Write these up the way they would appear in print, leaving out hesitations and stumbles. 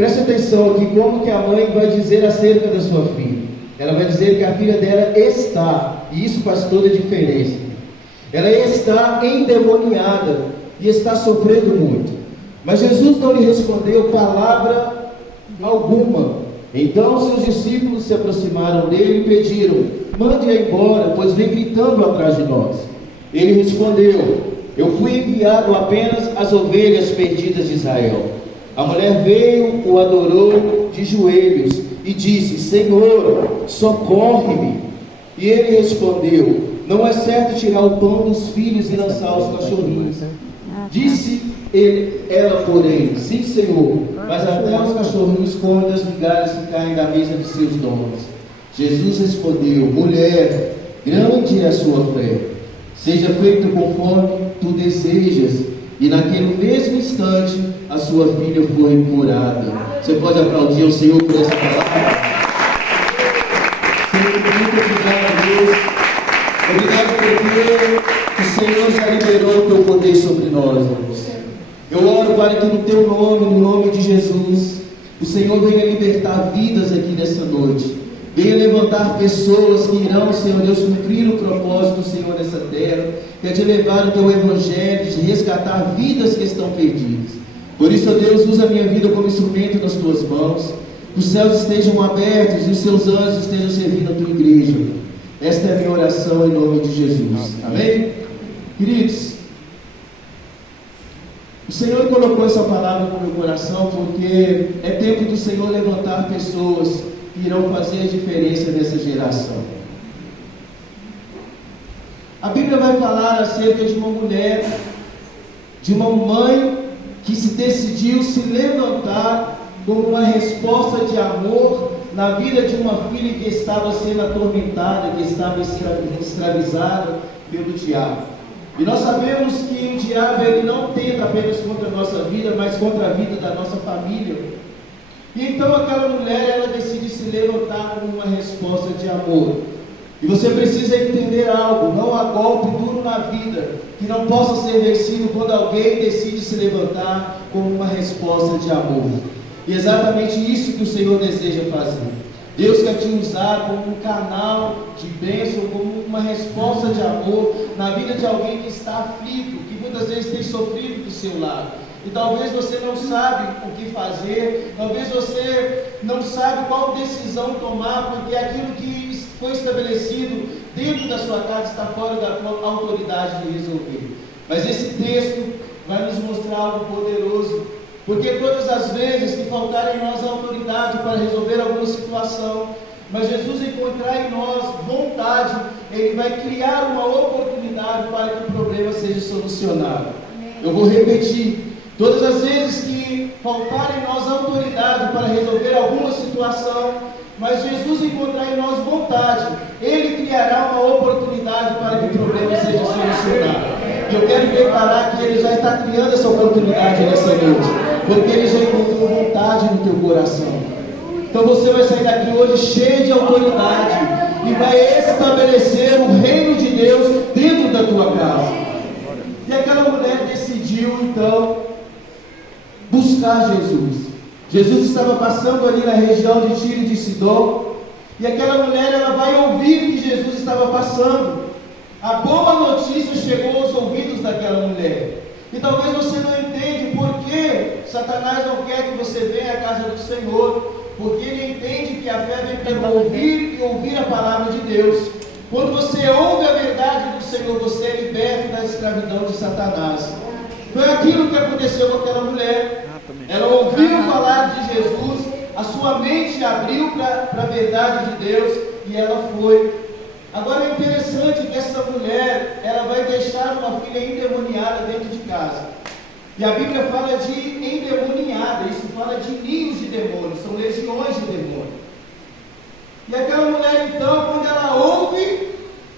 Preste atenção aqui, como que a mãe vai dizer acerca da sua filha. Ela vai dizer que a filha dela está, e isso faz toda a diferença. Ela está endemoniada e está sofrendo muito. Mas Jesus não lhe respondeu palavra alguma. Então seus discípulos se aproximaram dele e pediram: mande-a embora, pois vem gritando atrás de nós. Ele respondeu: eu fui enviado apenas às ovelhas perdidas de Israel. A mulher veio, o adorou de joelhos e disse: Senhor, socorre-me. E ele respondeu: não é certo tirar o pão dos filhos e lançar aos cachorrinhos. Disse ela, porém: sim, Senhor, mas até os cachorrinhos comem das migalhas que caem da mesa de seus donos. Jesus respondeu: mulher, grande é a sua fé, seja feito conforme tu desejas. E naquele mesmo instante a sua filha foi curada. Você pode aplaudir ao Senhor por essa palavra? Senhor, muito obrigado, Deus. Obrigado porque o Senhor já liberou o teu poder sobre nós, Deus. Eu oro para que no teu nome, no nome de Jesus, o Senhor venha libertar vidas aqui nessa noite. Venha levantar pessoas que irão, Senhor Deus, cumprir o propósito, Senhor, nessa terra, que é de levar o teu evangelho, de resgatar vidas que estão perdidas. Por isso, ó Deus, usa a minha vida como instrumento nas tuas mãos, que os céus estejam abertos e os seus anjos estejam servindo a tua igreja. Esta é a minha oração em nome de Jesus. Amém? Queridos, o Senhor colocou essa palavra no meu coração porque é tempo do Senhor levantar pessoas que irão fazer a diferença nessa geração. A Bíblia vai falar acerca de uma mulher, de uma mãe que se decidiu se levantar como uma resposta de amor na vida de uma filha que estava sendo atormentada, que estava escravizada pelo diabo. E nós sabemos que o diabo ele não tenta apenas contra a nossa vida, mas contra a vida da nossa família. E então aquela mulher, ela decide se levantar como uma resposta de amor. E você precisa entender algo: não há golpe duro na vida que não possa ser vencido quando alguém decide se levantar como uma resposta de amor. E é exatamente isso que o Senhor deseja fazer. Deus quer te usar como um canal de bênção, como uma resposta de amor na vida de alguém que está aflito, que muitas vezes tem sofrido do seu lado. E talvez você não sabe o que fazer, talvez você não sabe qual decisão tomar, porque aquilo que foi estabelecido dentro da sua casa está fora da tua autoridade de resolver. Mas esse texto vai nos mostrar algo poderoso, porque todas as vezes que faltar em nós a autoridade para resolver alguma situação, mas Jesus encontrar em nós vontade, Ele vai criar uma oportunidade para que o problema seja solucionado. Eu vou repetir. Todas as vezes que faltar em nós autoridade para resolver alguma situação, mas Jesus encontrar em nós vontade, Ele criará uma oportunidade para que o problema seja solucionado. E eu quero declarar que Ele já está criando essa oportunidade nessa noite, porque Ele já encontrou vontade no teu coração. Então você vai sair daqui hoje cheio de autoridade e vai estabelecer o reino de Deus dentro da tua casa. E aquela mulher decidiu então buscar Jesus. Jesus estava passando ali na região de Tiro e de Sidom, e aquela mulher ela vai ouvir que Jesus estava passando. A boa notícia chegou aos ouvidos daquela mulher. E talvez você não entende por que Satanás não quer que você venha à casa do Senhor, porque ele entende que a fé vem pelo ouvir e ouvir a palavra de Deus. Quando você ouve a verdade do Senhor, você é liberto da escravidão de Satanás. Foi aquilo que aconteceu com aquela mulher. Ela ouviu falar de Jesus, a sua mente abriu para a verdade de Deus e ela foi. Agora é interessante que essa mulher, ela vai deixar uma filha endemoniada dentro de casa. E a Bíblia fala de endemoniada, isso fala de ninhos de demônios, são legiões de demônios. E aquela mulher então, quando ela ouve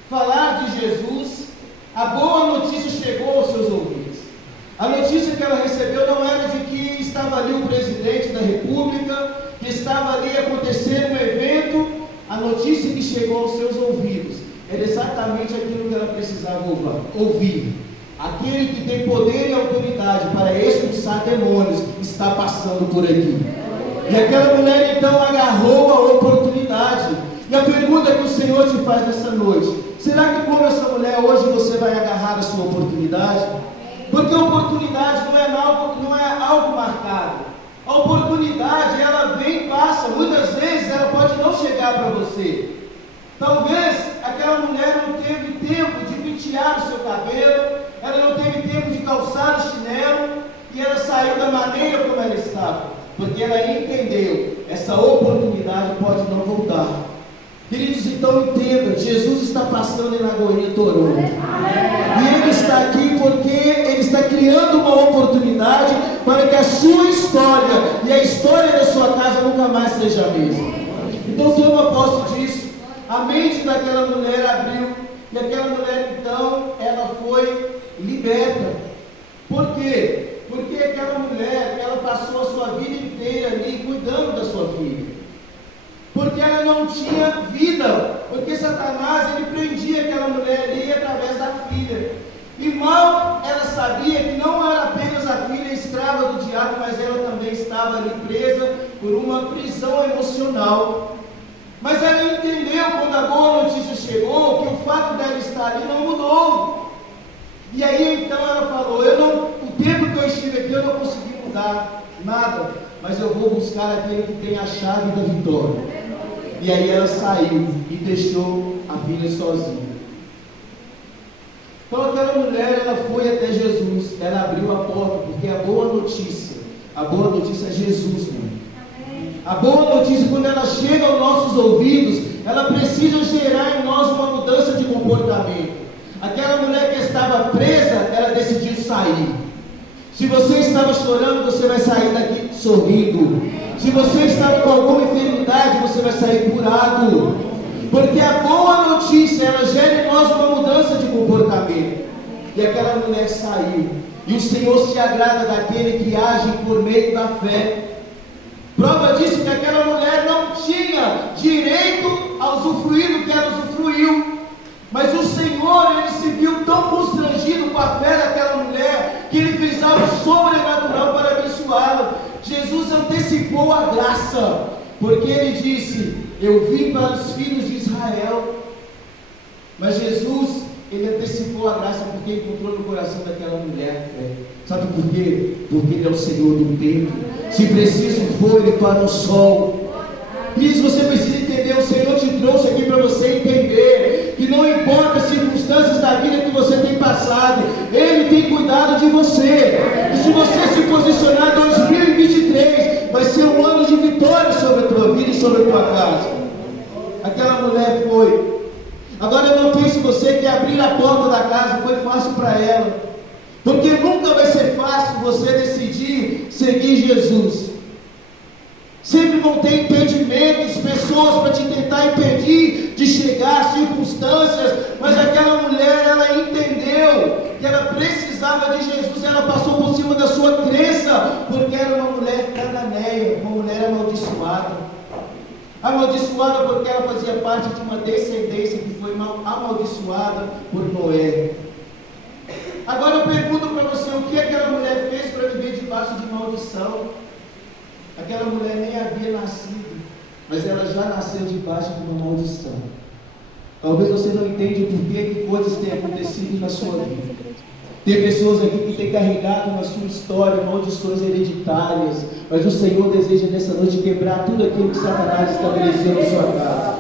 falar de Jesus, a boa notícia chegou aos seus ouvidos. A notícia que ela recebeu não era de que estava ali o presidente da república, que estava ali acontecendo um evento. A notícia que chegou aos seus ouvidos era exatamente aquilo que ela precisava ouvir. Aquele que tem poder e autoridade para expulsar demônios está passando por aqui. E aquela mulher então agarrou a oportunidade. E a pergunta que o Senhor te faz nessa noite: será que como essa mulher hoje você vai agarrar a sua oportunidade? Porque a oportunidade não é algo marcado. A oportunidade, ela vem e passa. Muitas vezes ela pode não chegar para você. Talvez aquela mulher não teve tempo de pentear o seu cabelo, ela não teve tempo de calçar o chinelo, e ela saiu da maneira como ela estava, porque ela entendeu: essa oportunidade pode não voltar. Queridos, então entenda, Jesus está passando em Lagoinha Toró, e Ele está aqui porque Ele está criando uma oportunidade para que a sua história e a história da sua casa nunca mais seja a mesma. Então toma posse disso. A mente daquela mulher abriu, e aquela mulher então, ela foi liberta. Por quê? Porque aquela mulher, ela passou a sua vida inteira ali cuidando da sua filha. Porque ela não tinha vida, porque Satanás, ele prendia aquela mulher ali através da filha. E mal ela sabia que não era apenas a filha escrava do diabo, mas ela também estava ali presa por uma prisão emocional. Mas ela entendeu, quando a boa notícia chegou, que o fato dela estar ali não mudou. E aí então ela falou: o tempo que eu estive aqui eu não consegui mudar nada, mas eu vou buscar aquele que tem a chave da vitória. E aí ela saiu e deixou a filha sozinha. Então aquela mulher, ela foi até Jesus, ela abriu a porta, porque a boa notícia é Jesus, meu. A boa notícia, quando ela chega aos nossos ouvidos, ela precisa gerar em nós uma mudança de comportamento. Aquela mulher que estava presa, ela decidiu sair. Se você estava chorando, você vai sair daqui sorrindo. Se você estava com alguma enfermidade, você vai sair curado. Porque a boa notícia, ela gera em nós uma mudança de comportamento. E aquela mulher saiu. E o Senhor se agrada daquele que age por meio da fé. Prova disso que aquela mulher não tinha direito a usufruir do que ela usufruiu. Mas o Senhor, Ele se viu tão constrangido com a fé daquela mulher, que Ele fez algo sobrenatural para abençoá-la. Jesus antecipou a graça, porque Ele disse: eu vim para os filhos de Israel. Mas Jesus, Ele antecipou a graça porque encontrou no coração daquela mulher a fé. Sabe por quê? Porque Ele é o Senhor do tempo. Se preciso for, Ele para o sol. Isso você precisa entender. O Senhor te trouxe aqui para você entender que não importa as circunstâncias da vida que você tem passado, Ele tem cuidado de você. E se você se posicionar, 2023 vai ser um ano de vitória sobre a tua vida e sobre a tua casa. Aquela mulher foi. Agora não pense você que abrir a porta da casa foi fácil para ela, porque nunca vai ser fácil você decidir seguir Jesus. Sempre vão ter impedimentos, pessoas para te tentar impedir de chegar, circunstâncias, mas aquela mulher, ela entendeu que ela precisava de Jesus, ela passou por cima da sua crença, porque era uma mulher cananeia, uma mulher amaldiçoada. Amaldiçoada porque ela fazia parte de uma descendência que foi amaldiçoada por Noé. Agora eu pergunto para você, o que aquela mulher fez para viver debaixo de maldição? Aquela mulher nem havia nascido, mas ela já nasceu debaixo de uma maldição. Talvez você não entenda o porquê que coisas têm acontecido na sua vida. Tem pessoas aqui que têm carregado na sua história maldições hereditárias, mas o Senhor deseja nessa noite quebrar tudo aquilo que Satanás estabeleceu na sua casa.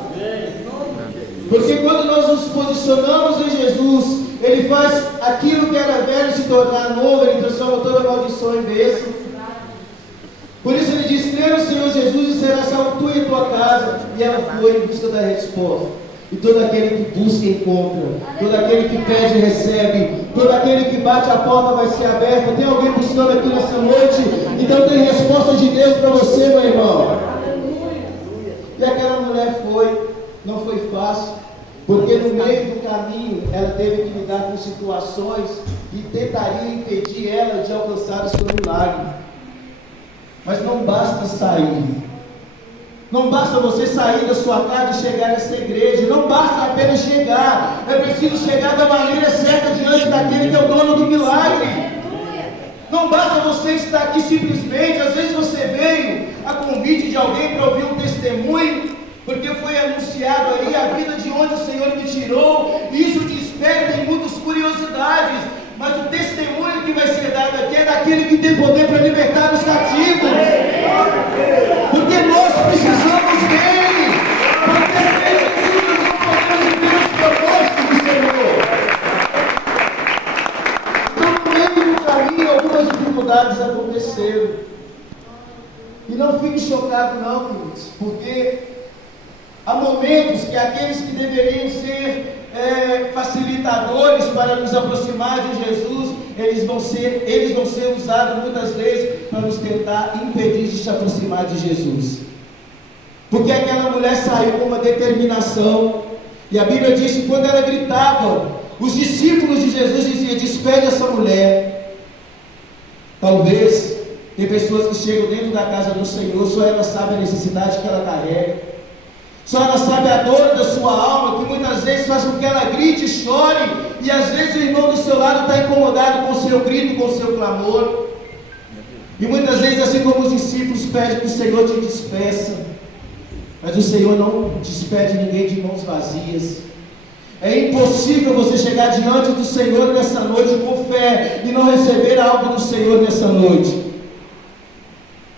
Porque quando nós nos posicionamos em Jesus, Ele faz aquilo que era velho se tornar novo, Ele transforma toda maldição em bênção. Por isso Ele diz: crê no Senhor Jesus e será salvo tu e tua casa. E ela foi em busca da resposta. E todo aquele que busca encontra, todo aquele que pede recebe, todo aquele que bate a porta vai ser aberta. Tem alguém buscando aqui nessa noite? Então tem resposta de Deus para você, meu irmão. E aquela mulher foi, não foi fácil, porque no meio do caminho ela teve que lidar com situações que tentariam impedir ela de alcançar o seu milagre. Mas não basta sair. Não basta você sair da sua casa e chegar nessa igreja. Não basta apenas chegar. É preciso chegar da maneira certa diante daquele que é o dono do milagre. Não basta você estar aqui simplesmente. Às vezes você veio a convite de alguém para ouvir um testemunho, porque foi anunciado aí a vida de onde o Senhor me tirou, e isso desperta em muitas curiosidades, mas o testemunho que vai ser dado aqui é daquele que tem poder para libertar os cativos, porque nós precisamos dele, porque sem Jesus não podemos viver os propósitos do Senhor. Então, no meio do caminho, algumas dificuldades aconteceram, e não fique chocado não, queridos, porque há momentos que aqueles que deveriam ser facilitadores para nos aproximar de Jesus, eles vão ser usados muitas vezes para nos tentar impedir de se aproximar de Jesus. Porque aquela mulher saiu com uma determinação, e a Bíblia diz que quando ela gritava, os discípulos de Jesus diziam: despede essa mulher. Talvez tem pessoas que chegam dentro da casa do Senhor, só ela sabe a necessidade que ela carrega, só ela sabe a dor da sua alma, que muitas vezes faz com que ela grite e chore, e às vezes o irmão do seu lado está incomodado com o seu grito, com o seu clamor, e muitas vezes, assim como os discípulos pedem que o Senhor te despeça, mas o Senhor não despede ninguém de mãos vazias. É impossível você chegar diante do Senhor nessa noite com fé e não receber algo do Senhor nessa noite.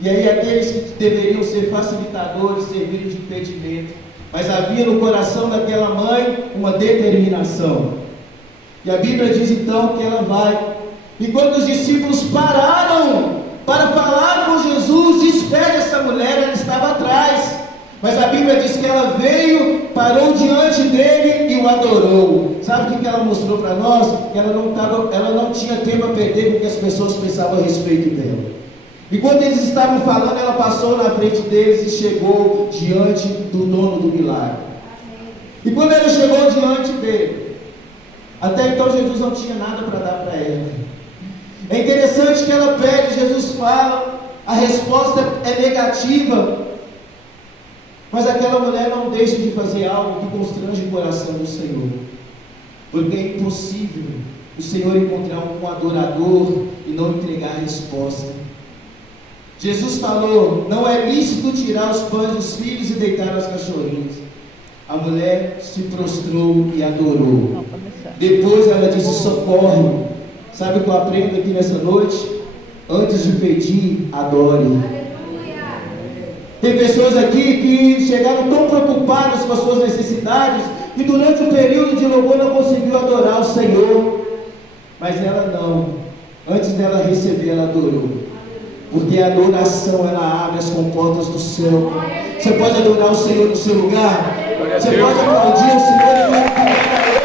E aí aqueles que deveriam ser facilitadores serviram de impedimento, mas havia no coração daquela mãe uma determinação, e a Bíblia diz então que ela vai, e quando os discípulos pararam para falar com Jesus, despede essa mulher, ela estava atrás, mas a Bíblia diz que ela veio, parou diante dele e o adorou. Sabe o que ela mostrou para nós? Que ela não tinha tempo a perder com o que as pessoas pensavam a respeito dela. Enquanto eles estavam falando, ela passou na frente deles e chegou diante do dono do milagre. E quando ela chegou diante dele, até então Jesus não tinha nada para dar para ela. É interessante que ela pede, Jesus fala, a resposta é negativa, mas aquela mulher não deixa de fazer algo que constrange o coração do Senhor, porque é impossível o Senhor encontrar um adorador e não entregar a resposta. Jesus falou: não é lícito tirar os pães dos filhos e deitar aos cachorrinhos. A mulher se prostrou e adorou. Depois ela disse: socorre. Sabe o que eu aprendo aqui nessa noite? Antes de pedir, adore. Tem pessoas aqui que chegaram tão preocupadas com as suas necessidades que durante o período de louvor não conseguiu adorar o Senhor. Mas ela não. Antes dela receber, ela adorou. Porque a adoração, ela abre as comportas do céu. Você pode adorar o Senhor no seu lugar. Você pode aplaudir o Senhor e glorificar a Ele.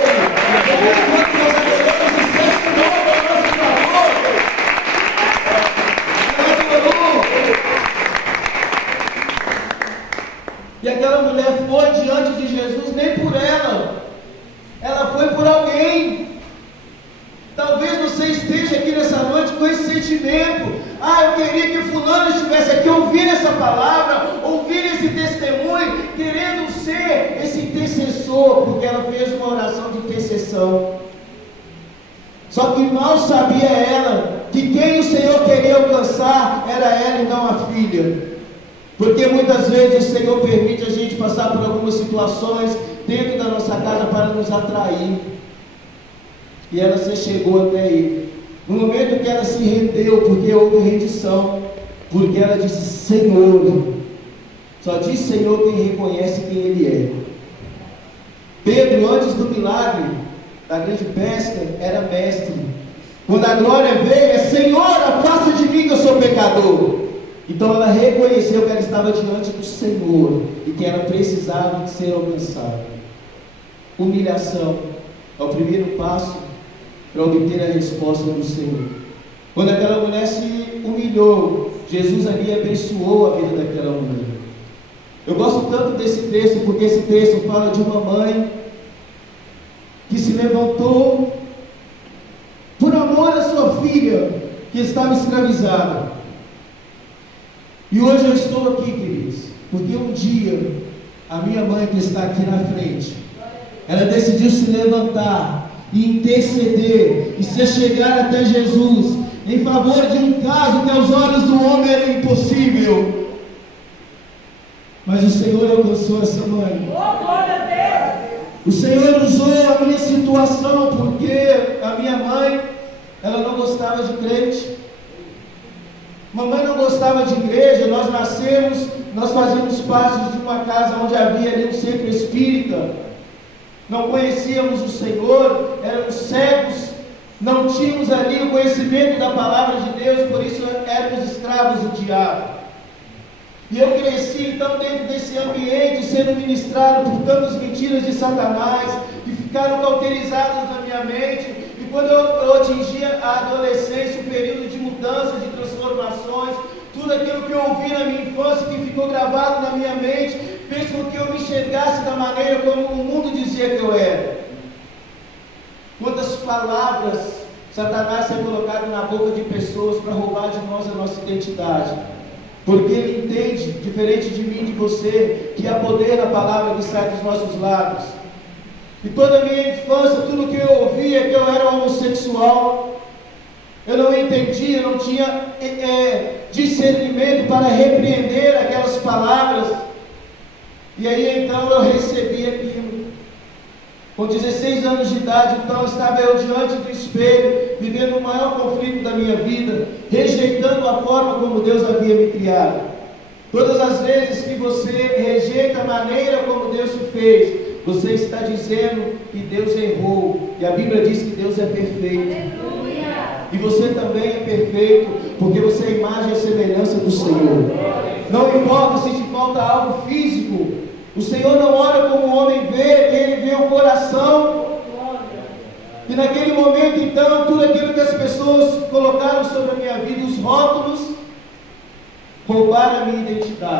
Enquanto nós adoramos, o céu se move ao nosso favor. Ela adorou. E aquela mulher foi diante de Jesus, nem por ela. Ela foi por alguém. Talvez você esteja aqui nessa noite com esse sentimento: eu queria que fulano estivesse aqui ouvindo essa palavra, ouvindo esse testemunho, querendo ser esse intercessor, porque ela fez uma oração de intercessão. Só que mal sabia ela que quem o Senhor queria alcançar era ela e não a filha. Porque muitas vezes o Senhor permite a gente passar por algumas situações dentro da nossa casa para nos atrair. E ela se chegou até ele. No momento que ela se rendeu, porque houve rendição, porque ela disse: Senhor. Só diz Senhor quem reconhece quem Ele é. Pedro, antes do milagre da grande pesca, era mestre. Quando a glória veio, é: Senhor, afasta de mim que eu sou pecador. Então ela reconheceu que ela estava diante do Senhor e que ela precisava de ser alcançada. Humilhação é o primeiro passo para obter a resposta do Senhor. Quando aquela mulher se humilhou, Jesus ali abençoou a vida daquela mulher. Eu gosto tanto desse texto, porque esse texto fala de uma mãe que se levantou por amor à sua filha que estava escravizada. E hoje eu estou aqui, queridos, porque um dia a minha mãe, que está aqui na frente, ela decidiu se levantar e interceder e se chegar até Jesus em favor de um caso que aos olhos do homem era impossível. Mas o Senhor alcançou essa mãe. Oh, glória a Deus! O Senhor usou a minha situação porque a minha mãe, ela não gostava de crente. Mamãe não gostava de igreja. Nós nascemos, nós fazíamos parte de uma casa onde havia ali um centro espírita. Não conhecíamos o Senhor, éramos cegos, não tínhamos ali o conhecimento da palavra de Deus, por isso éramos escravos do diabo. E eu cresci então dentro desse ambiente, sendo ministrado por tantas mentiras de Satanás, que ficaram cauterizadas na minha mente. E quando eu atingia a adolescência, o período de mudança, de transformações, tudo aquilo que eu ouvi na minha infância, que ficou gravado na minha mente, fez com que eu me enxergasse da maneira como o mundo dizia que eu era. Quantas palavras Satanás tem colocado na boca de pessoas para roubar de nós a nossa identidade. Porque ele entende, diferente de mim e de você, que há poder na palavra que sai dos nossos lábios. E toda a minha infância, tudo que eu ouvia é que eu era homossexual. Eu não entendia, eu não tinha discernimento para repreender aquelas palavras. E aí então eu recebi aquilo. Com 16 anos de idade, então, estava eu diante do espelho, vivendo o maior conflito da minha vida, rejeitando a forma como Deus havia me criado. Todas as vezes que você rejeita a maneira como Deus te fez, você está dizendo que Deus errou. E a Bíblia diz que Deus é perfeito. Aleluia. E você também é perfeito, porque você é a imagem e a semelhança do Senhor. Não importa se te falta algo físico. O Senhor não olha como o homem vê, Ele vê o coração. E naquele momento então, tudo aquilo que as pessoas colocaram sobre a minha vida, os rótulos, roubaram a minha identidade.